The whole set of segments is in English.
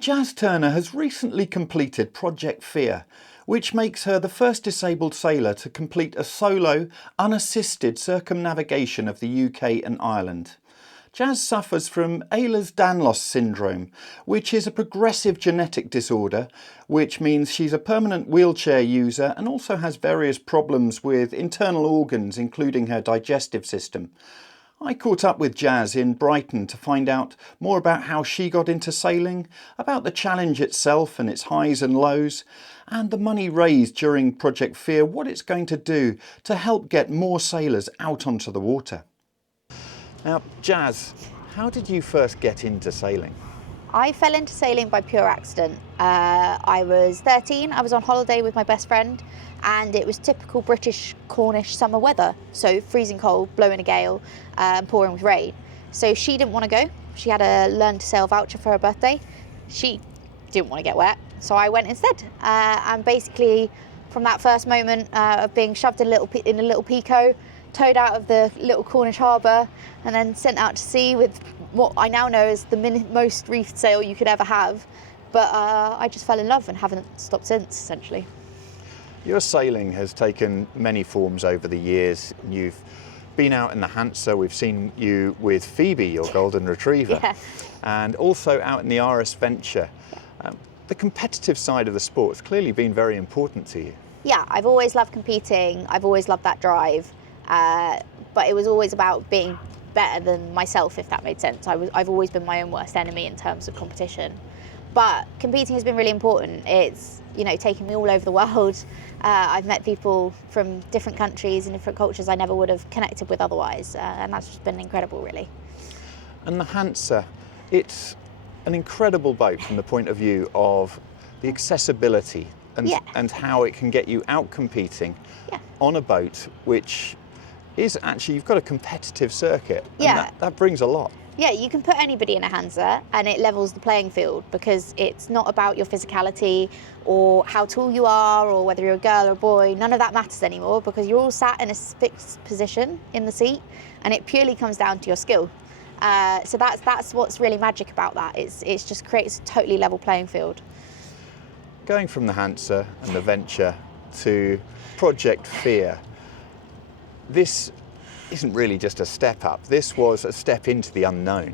Jazz Turner has recently completed Project Fear, which makes her the first disabled sailor to complete a solo, unassisted circumnavigation of the UK and Ireland. Jazz suffers from Ehlers-Danlos syndrome, which is a progressive genetic disorder, which means she's a permanent wheelchair user and also has various problems with internal organs, including her digestive system. I caught up with Jazz in Brighton to find out more about how she got into sailing, about the challenge itself and its highs and lows, and the money raised during Project Fear, what it's going to do to help get more sailors out onto the water. Now, Jazz, how did you first get into sailing? I fell into sailing by pure accident. I was 13, I was on holiday with my best friend, and it was typical British Cornish summer weather. So freezing cold, blowing a gale, pouring with rain. So she didn't want to go. She had a learn to sail voucher for her birthday. She didn't want to get wet, so I went instead. And basically, from that first moment of being shoved in a little Pico, towed out of the little Cornish harbour, and then sent out to sea with what I now know is the most reefed sail you could ever have. But I just fell in love and haven't stopped since, essentially. Your sailing has taken many forms over the years. You've been out in the Hansa, we've seen you with Phoebe, your golden retriever, Yeah. and also out in the RS Venture. The competitive side of the sport's clearly been very important to you. Yeah, I've always loved competing, I've always loved that drive, but it was always about being better than myself, if that made sense. I've always been my own worst enemy in terms of competition. But competing has been really important. It's, taken me all over the world. I've met people from different countries and different cultures I never would have connected with otherwise, and that's just been incredible, really. And the Hansa, it's an incredible boat from the point of view of the accessibility and how it can get you out competing on a boat which is actually, you've got a competitive circuit, and that brings a lot. Yeah, you can put anybody in a Hansa and it levels the playing field, because it's not about your physicality or how tall you are or whether you're a girl or a boy. None of that matters anymore, because you're all sat in a fixed position in the seat, and it purely comes down to your skill. So that's what's really magic about that. It just creates a totally level playing field. Going from the Hansa and the Venture to Project Fear, this isn't really just a step up, this was a step into the unknown.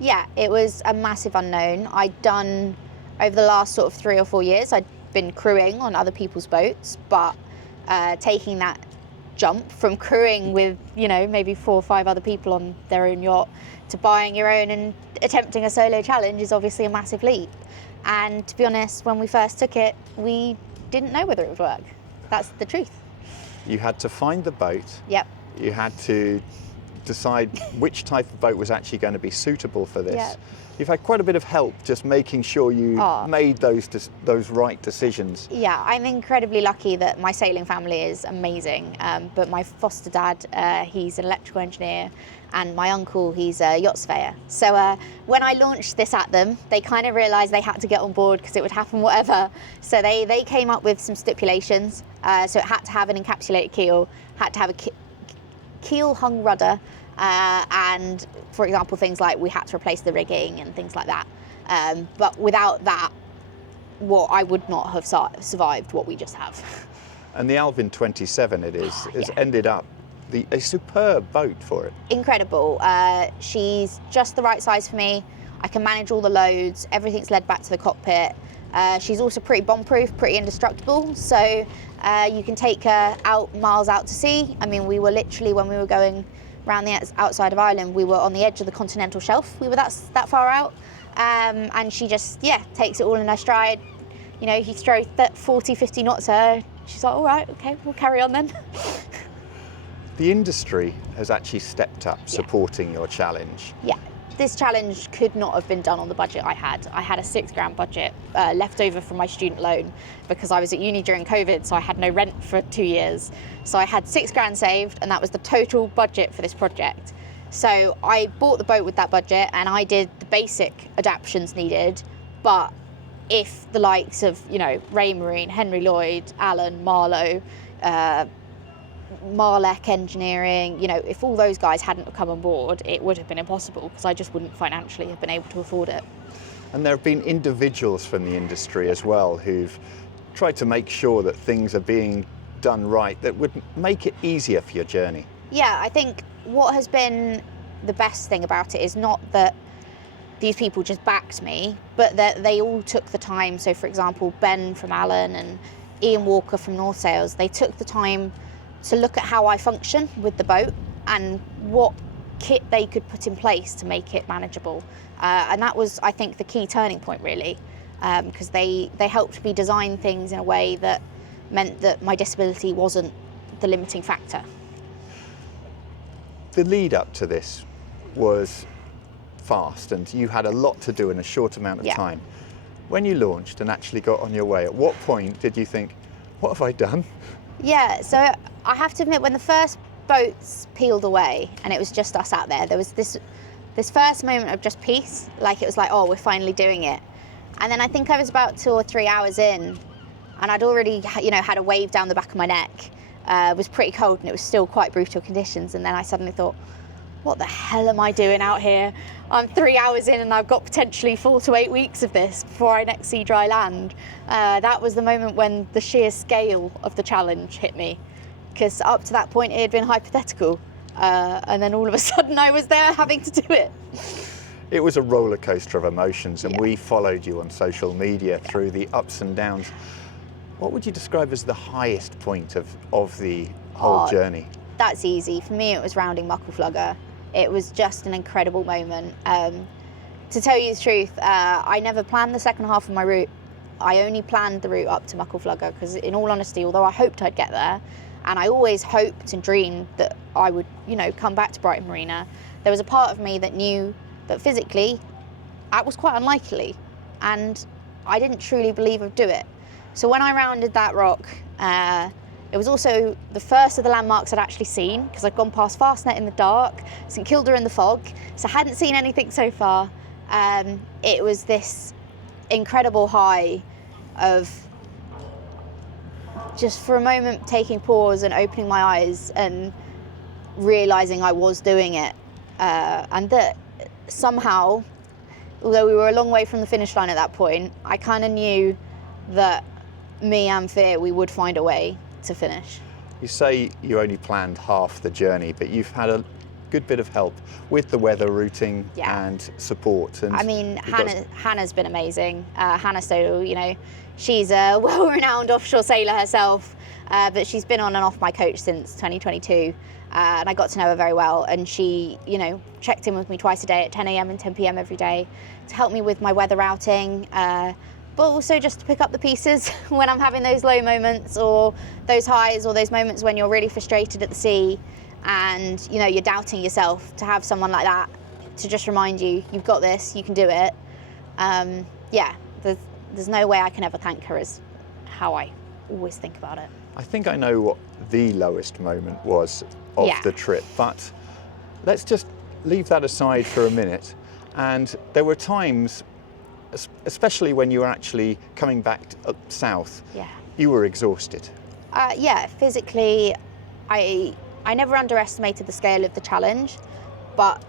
Yeah, it was a massive unknown. I'd done, over the last sort of 3 or 4 years, I'd been crewing on other people's boats, but taking that jump from crewing with, maybe 4 or 5 other people on their own yacht to buying your own and attempting a solo challenge is obviously a massive leap. And to be honest, when we first took it, we didn't know whether it would work. That's the truth. You had to find the boat. Yep. You had to decide which type of boat was actually going to be suitable for this. Yep. You've had quite a bit of help just making sure you made those right decisions. Yeah, I'm incredibly lucky that my sailing family is amazing. But my foster dad, he's an electrical engineer, and my uncle, he's a yacht surveyor. So when I launched this at them, they kind of realised they had to get on board because it would happen whatever. So they came up with some stipulations. So it had to have an encapsulated keel, had to have a keel-hung rudder, and, for example, things like we had to replace the rigging and things like that. But without that, I would not have survived what we just have. And the Alvin 27 has ended up a superb boat for it. Incredible. She's just the right size for me. I can manage all the loads. Everything's led back to the cockpit. She's also pretty bomb-proof, pretty indestructible. So you can take her miles out to sea. I mean, we were literally, when we were going around the outside of Ireland, we were on the edge of the continental shelf. We were that far out. And she just, takes it all in her stride. You throw 40, 50 knots at her. She's like, all right, okay, we'll carry on then. The industry has actually stepped up supporting your challenge. Yeah, this challenge could not have been done on the budget I had. I had a £6,000 budget left over from my student loan because I was at uni during COVID, so I had no rent for 2 years. So I had £6,000 saved, and that was the total budget for this project. So I bought the boat with that budget, and I did the basic adaptations needed. But if the likes of, Ray Marine, Henry Lloyd, Alan, Marlowe, Marlec Engineering, if all those guys hadn't come on board, it would have been impossible because I just wouldn't financially have been able to afford it. And there have been individuals from the industry as well who've tried to make sure that things are being done right that would make it easier for your journey. Yeah, I think what has been the best thing about it is not that these people just backed me, but that they all took the time. So for example, Ben from Allen and Ian Walker from North Sails, they took the time to look at how I function with the boat and what kit they could put in place to make it manageable. And that was, I think, the key turning point really, because they helped me design things in a way that meant that my disability wasn't the limiting factor. The lead up to this was fast and you had a lot to do in a short amount of time. When you launched and actually got on your way, at what point did you think, what have I done? Yeah, so I have to admit, when the first boats peeled away and it was just us out there was this first moment of just peace. Like, it was like, oh, we're finally doing it. And then I think I was about 2 or 3 hours in and I'd already, had a wave down the back of my neck. It was pretty cold and it was still quite brutal conditions. And then I suddenly thought, what the hell am I doing out here? I'm 3 hours in and I've got potentially 4 to 8 weeks of this before I next see dry land. That was the moment when the sheer scale of the challenge hit me, because up to that point it had been hypothetical. And then all of a sudden I was there having to do it. It was a roller coaster of emotions, and we followed you on social media through the ups and downs. What would you describe as the highest point of the whole journey? That's easy. For me, it was rounding Muckleflugger. It was just an incredible moment. To tell you the truth, I never planned the second half of my route. I only planned the route up to Muckleflugger because, in all honesty, although I hoped I'd get there, and I always hoped and dreamed that I would, come back to Brighton Marina, there was a part of me that knew that physically that was quite unlikely, and I didn't truly believe I'd do it. So when I rounded that rock, it was also the first of the landmarks I'd actually seen, because I'd gone past Fastnet in the dark, St Kilda in the fog, so I hadn't seen anything so far. It was this incredible high of just for a moment taking pause and opening my eyes and realising I was doing it. And that somehow, although we were a long way from the finish line at that point, I kind of knew that me and Fear, we would find a way to finish. You say you only planned half the journey, but you've had a good bit of help with the weather routing and support. And I mean, Hannah's been amazing. Hannah Stoddle, she's a well-renowned offshore sailor herself, but she's been on and off my coach since 2022, and I got to know her very well. And she, checked in with me twice a day at 10 a.m. and 10 p.m. every day to help me with my weather routing, but also just to pick up the pieces when I'm having those low moments or those highs or those moments when you're really frustrated at the sea and you're doubting yourself. To have someone like that to just remind you, you've got this, you can do it. There's no way I can ever thank her as how I always think about it. I think I know what the lowest moment was of the trip, but let's just leave that aside for a minute. And there were times, especially when you were actually coming back south, you were exhausted. Physically, I never underestimated the scale of the challenge, but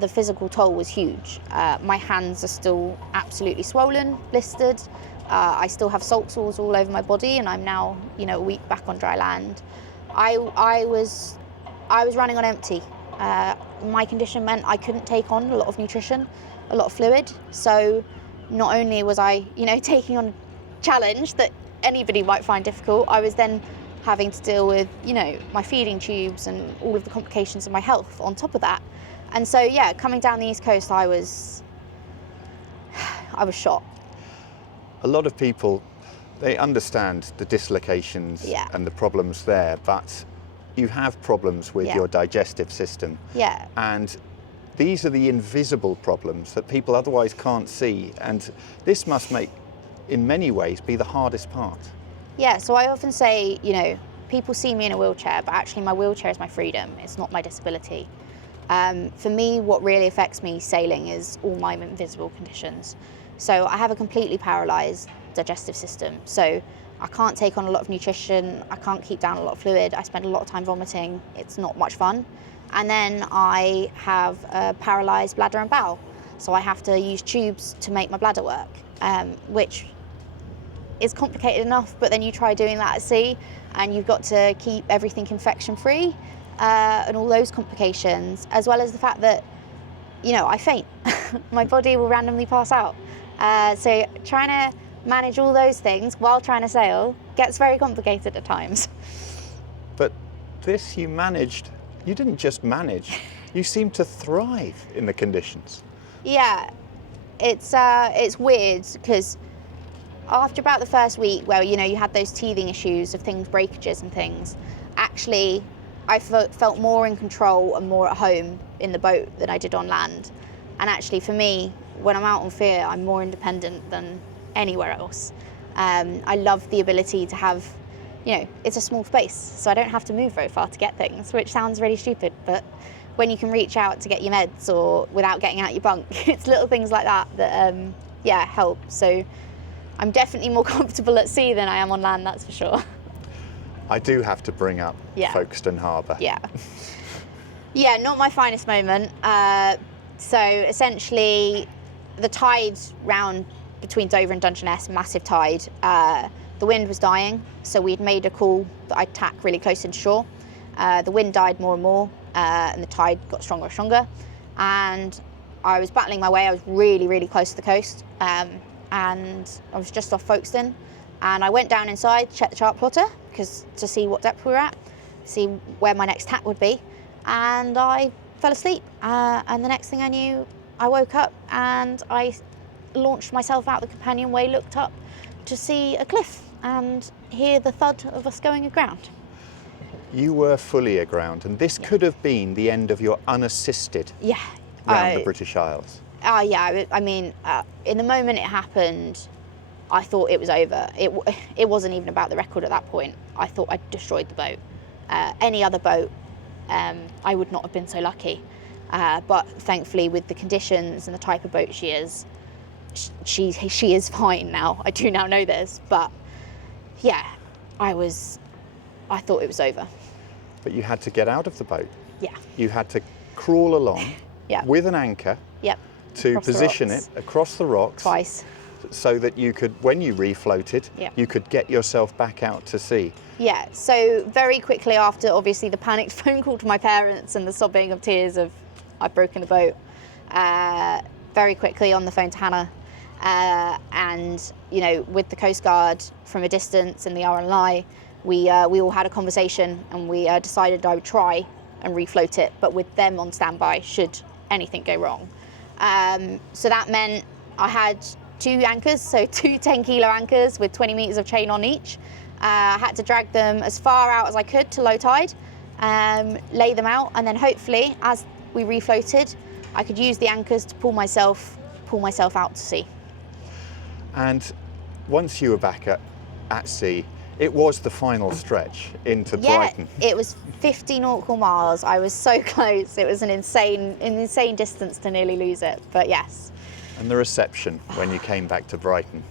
the physical toll was huge. My hands are still absolutely swollen, blistered. I still have salt sores all over my body, and I'm now, a week back on dry land. I was running on empty. My condition meant I couldn't take on a lot of nutrition, a lot of fluid. So not only was I, taking on a challenge that anybody might find difficult, I was then having to deal with, my feeding tubes and all of the complications of my health on top of that. And so, coming down the East Coast, I was shot. A lot of people, they understand the dislocations and the problems there, but you have problems with your digestive system. And these are the invisible problems that people otherwise can't see. And this must in many ways, be the hardest part. So I often say, people see me in a wheelchair, but actually my wheelchair is my freedom. It's not my disability. For me, what really affects me sailing is all my invisible conditions. So I have a completely paralysed digestive system. So I can't take on a lot of nutrition. I can't keep down a lot of fluid. I spend a lot of time vomiting. It's not much fun. And then I have a paralysed bladder and bowel. So I have to use tubes to make my bladder work, which is complicated enough, but then you try doing that at sea and you've got to keep everything infection free and all those complications, as well as the fact that, you know, I faint. My body will randomly pass out. So trying to manage all those things while trying to sail gets very complicated at times. But this you managed, you didn't just manage, you seem to thrive in the conditions. Yeah, it's weird because after about the first week where, you know, you had those teething issues of things, breakages and things, actually I felt more in control and more at home in the boat than I did on land. And actually for me, when I'm out on Fear, I'm more independent than anywhere else. I love the ability to have, you know, it's a small space, so I don't have to move very far to get things, which sounds really stupid, but when you can reach out to get your meds or without getting out your bunk, it's little things like that that, yeah, help. So I'm definitely more comfortable at sea than I am on land, that's for sure. I do have to bring up Yeah. Folkston Harbor. Yeah. Yeah, not my finest moment. So essentially, the tide round between Dover and Dungeness, massive tide, the wind was dying, so we'd made a call that I'd tack really close into shore. The wind died more and more, and the tide got stronger and stronger, and I was battling my way. I was really, really close to the coast, and I was just off Folkston, and I went down inside, checked the chart plotter to see what depth we were at, see where my next tack would be, and I fell asleep, and the next thing I knew, I woke up and I launched myself out the companionway, looked up to see a cliff and hear the thud of us going aground. You were fully aground, and this could have been the end of your unassisted Yeah. round the British Isles. Yeah, I mean, in the moment it happened, I thought it was over. It wasn't even about the record at that point. I thought I'd destroyed the boat. Any other boat, I would not have been so lucky. But thankfully, with the conditions and the type of boat she is, she is fine now. I do now know this, but yeah, I thought it was over. But you had to get out of the boat. Yeah. You had to crawl along Yeah. with an anchor Yep. to Across the position rocks. it across the rocks Twice. so that you could, when you refloated, Yeah. you could get yourself back out to sea. Yeah, so very quickly after, obviously, the panicked phone call to my parents and the sobbing of tears of I've broken the boat, very quickly on the phone to Hannah, and, you know, with the Coast Guard from a distance and the RNLI, we all had a conversation, and we decided I would try and refloat it, but with them on standby should anything go wrong. So that meant I had 2 anchors, so 2 10-kilo anchors with 20 metres of chain on each. I had to drag them as far out as I could to low tide, lay them out, and then hopefully, as we refloated, I could use the anchors to pull myself out to sea. And once you were back at sea, it was the final stretch into Brighton. It was 50 nautical miles. I was so close. It was an insane distance to nearly lose it, but yes. And the reception when you came back to Brighton.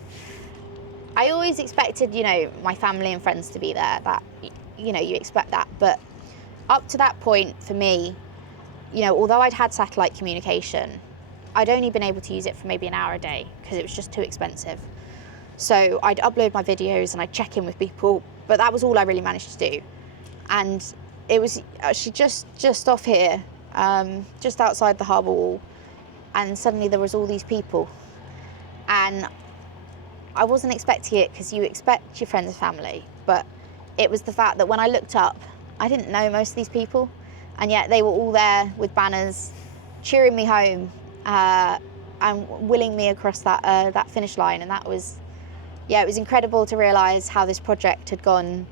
I always expected, you know, my family and friends to be there. That, you know, you expect that. But up to that point, for me, you know, although I'd had satellite communication, I'd only been able to use it for maybe an hour a day because it was just too expensive. So I'd upload my videos and I'd check in with people, but that was all I really managed to do. And it was actually just off here, just outside the harbour wall, and suddenly there was all these people. And I wasn't expecting it because you expect your friends and family, but it was the fact that when I looked up, I didn't know most of these people, and yet they were all there with banners, cheering me home, and willing me across that finish line. And that was, yeah, it was incredible to realise how this project had gone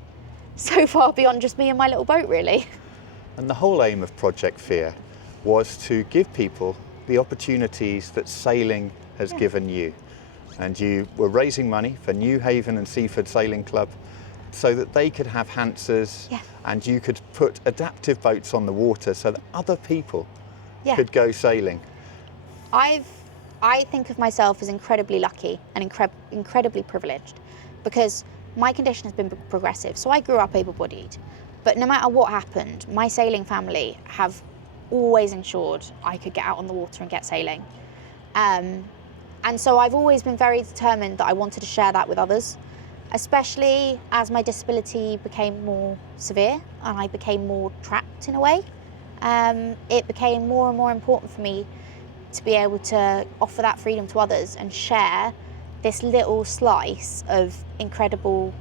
so far beyond just me and my little boat, really. And the whole aim of Project Fear was to give people the opportunities that sailing has given you. And you were raising money for Newhaven Seaford Sailing Club so that they could have Hansers, and you could put adaptive boats on the water so that other people could go sailing. I think of myself as incredibly lucky and incredibly privileged because my condition has been progressive. So I grew up able-bodied, but no matter what happened, my sailing family have always ensured I could get out on the water and get sailing. And so I've always been very determined that I wanted to share that with others, especially as my disability became more severe and I became more trapped in a way. It became more and more important for me to be able to offer that freedom to others and share this little slice of incredibleness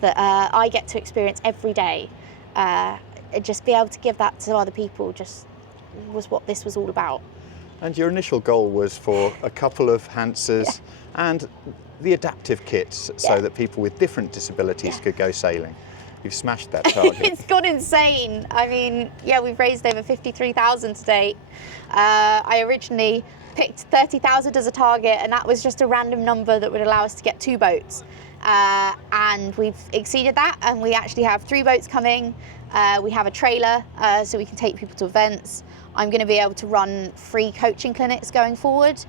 that I get to experience every day. Just be able to give that to other people just was what this was all about. And your initial goal was for a couple of Hansers and the adaptive kits so that people with different disabilities could go sailing. You've smashed that target. It's gone insane. I mean, we've raised over 53,000 to date. I originally picked 30,000 as a target, and that was just a random number that would allow us to get 2 boats. And we've exceeded that, and we actually have 3 boats coming. We have a trailer so we can take people to events. I'm going to be able to run free coaching clinics going forward,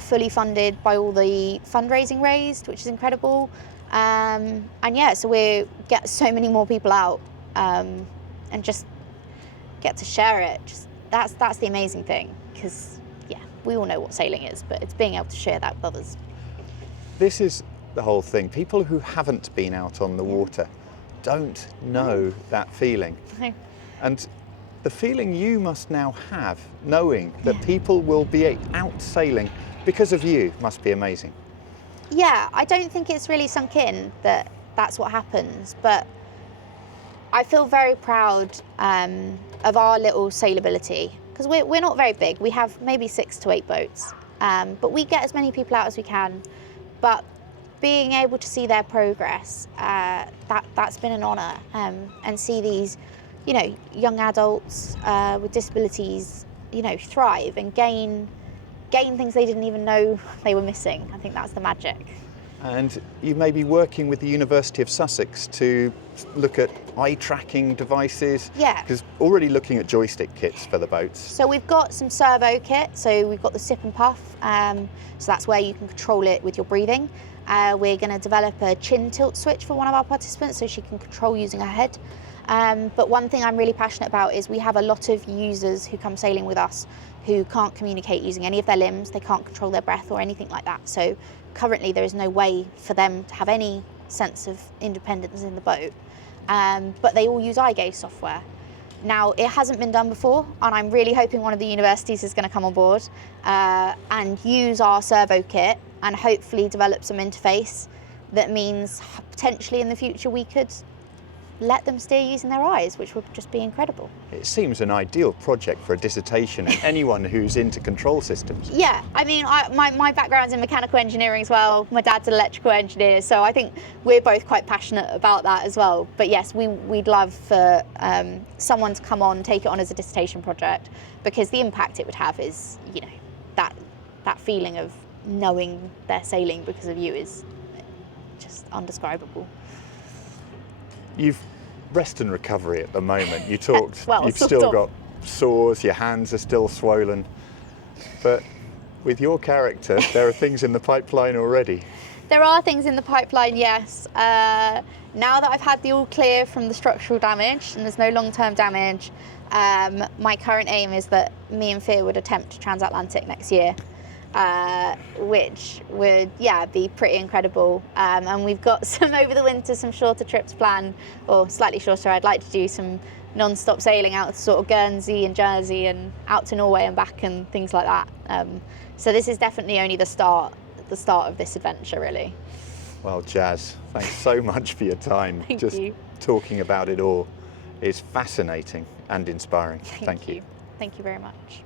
fully funded by all the fundraising raised, which is incredible. And so we get so many more people out and just get to share it. That's the amazing thing, because we all know what sailing is, but it's being able to share that with others. This is the whole thing. People who haven't been out on the water don't know that feeling. No. And the feeling you must now have, knowing that people will be out sailing because of you, must be amazing. Yeah, I don't think it's really sunk in that that's what happens, but I feel very proud of our little sailability, because we're not very big. We have maybe 6 to 8 boats, but we get as many people out as we can. But being able to see their progress, that's been an honour, and see these, young adults with disabilities, thrive and gain things they didn't even know they were missing. I think that's the magic. And you may be working with the University of Sussex to look at eye-tracking devices. Yeah. Because already looking at joystick kits for the boats. So we've got some servo kit. So we've got the sip and puff. So that's where you can control it with your breathing. We're going to develop a chin tilt switch for one of our participants so she can control using her head. But one thing I'm really passionate about is we have a lot of users who come sailing with us who can't communicate using any of their limbs. They can't control their breath or anything like that. So currently there is no way for them to have any sense of independence in the boat. But they all use eye gaze software. Now, it hasn't been done before, and I'm really hoping one of the universities is going to come on board and use our servo kit and hopefully develop some interface that means potentially in the future we could let them steer using their eyes, which would just be incredible. It seems an ideal project for a dissertation and anyone who's into control systems. Yeah, I mean, my background's in mechanical engineering as well. My dad's an electrical engineer, so I think we're both quite passionate about that as well. But yes, we'd love for someone to come on, take it on as a dissertation project, because the impact it would have is, that feeling of knowing they're sailing because of you is just undescribable. You've rest and recovery at the moment. You talked, you've sort still of got sores, your hands are still swollen. But with your character, there are things in the pipeline already. There are things in the pipeline, yes. Now that I've had the all clear from the structural damage and there's no long-term damage, my current aim is that me and Fia would attempt transatlantic next year. Which would be pretty incredible, and we've got some over the winter, some shorter trips planned, or slightly shorter. I'd like to do some non-stop sailing out to sort of Guernsey and Jersey and out to Norway and back and things like that. So this is definitely only the start of this adventure, really. Well, Jazz, thanks so much for your time. Thank you. Talking about it all is fascinating and inspiring. Thank you. Thank you very much.